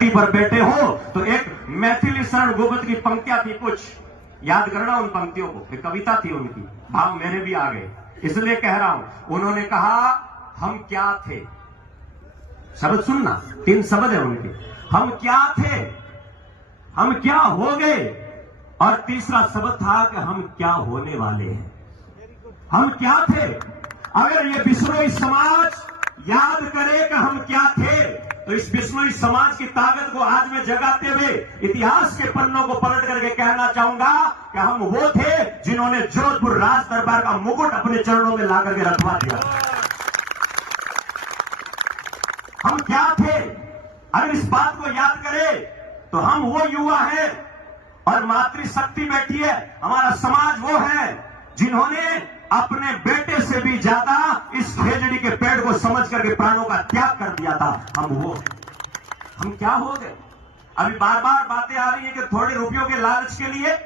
पर बैठे हो तो एक मैथिली शरण गुप्त की पंक्तियां थी, कुछ याद करना उन पंक्तियों को। एक कविता थी उनकी, भाव मेरे भी आ गए इसलिए कह रहा हूं। उन्होंने कहा हम क्या थे, शब्द सुनना, 3 शब्द है उनके। हम क्या थे, हम क्या हो गए, और तीसरा शब्द था कि हम क्या होने वाले हैं। हम क्या थे, अगर ये बिश्नोई समाज याद करे कि हम क्या थे तो इस बिश्नोई समाज की ताकत को आज में जगाते हुए इतिहास के पन्नों को पलट करके कहना चाहूंगा कि हम वो थे जिन्होंने जोधपुर राज दरबार का मुकुट अपने चरणों में ला करके रखवा दिया। हम क्या थे, अगर इस बात को याद करें तो हम वो युवा हैं और मातृशक्ति बैठी है, हमारा समाज वो है जिन्होंने अपने बेटे से भी ज्यादा इस खेजड़ी के पेड़ को समझ करके प्राणों का त्याग कर दिया था। हम वो, हम क्या हो गए। अभी बार बार बातें आ रही है कि थोड़े रुपयों के लालच के लिए,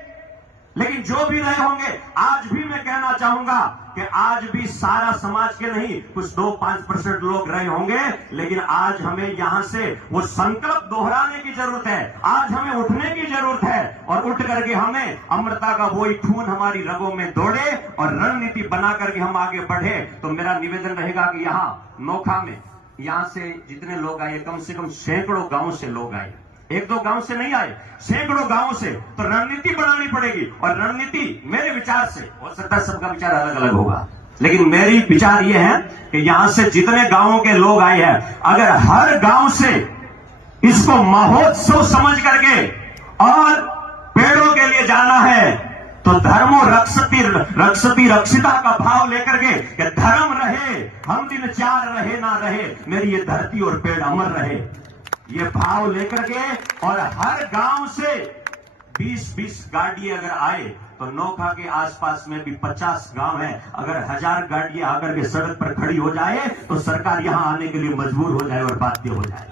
लेकिन जो भी रहे होंगे, आज भी मैं कहना चाहूंगा कि आज भी सारा समाज के नहीं, कुछ 2-5% लोग रहे होंगे, लेकिन आज हमें यहां से वो संकल्प दोहराने की जरूरत है। आज हमें उठने की जरूरत है और उठ करके हमें अमृता का वही खून हमारी रगों में दौड़े और रणनीति बना करके हम आगे बढ़े। तो मेरा निवेदन रहेगा कि यहाँ नोखा में, यहां से जितने लोग आए, कम से कम सैकड़ों गांव से लोग आए, 1-2 गांव से नहीं आए, सैकड़ों गांव से। तो रणनीति बनानी पड़ेगी, और रणनीति मेरे विचार से, हो सकता है सबका विचार अलग अलग होगा, लेकिन मेरी विचार यह है कि यहां से जितने गांवों के लोग आए हैं, अगर हर गांव से इसको महोत्सव समझ करके और पेड़ों के लिए जाना है तो धर्मो रक्षति रक्षिता का भाव लेकर के कि धर्म रहे, हम दिन 4 रहे ना रहे, मेरी ये धरती और पेड़ अमर रहे, ये भाव लेकर के, और हर गांव से 20-20 गाड़ी अगर आए तो नोखा के आसपास में भी 50 गांव है, अगर 1000 गाड़ियां आकर के सड़क पर खड़ी हो जाए तो सरकार यहां आने के लिए मजबूर हो जाए और बाध्य हो जाए।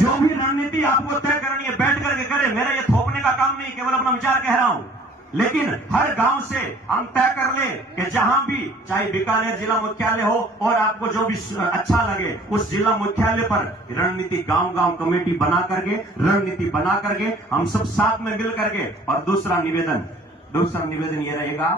जो भी रणनीति आपको तय करनी है बैठ करके करें, मेरा ये थोपने का काम नहीं, केवल अपना विचार कह रहा हूं। लेकिन हर गांव से हम तय कर ले कि जहां भी, चाहे बीकानेर जिला मुख्यालय हो और आपको जो भी अच्छा लगे उस जिला मुख्यालय पर रणनीति, गांव-गांव कमेटी बना करके, रणनीति बना करके हम सब साथ में मिल करके। और दूसरा निवेदन ये रहेगा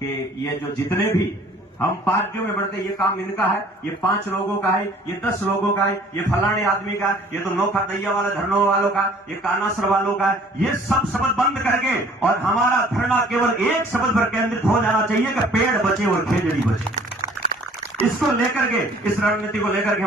कि ये जो जितने भी हम पार्टियों में बढ़ते, ये काम इनका है, ये 5 लोगों का है, ये 10 लोगों का है, ये फलाने आदमी का है, ये तो नोखा दैया वाला धरनों वालों का, ये कानासर वालों का है, ये सब शब्द बंद करके और हमारा धरना केवल एक शब्द पर केंद्रित हो जाना चाहिए कि पेड़ बचे और खेजड़ी बचे। इसको लेकर के, इस रणनीति को लेकर के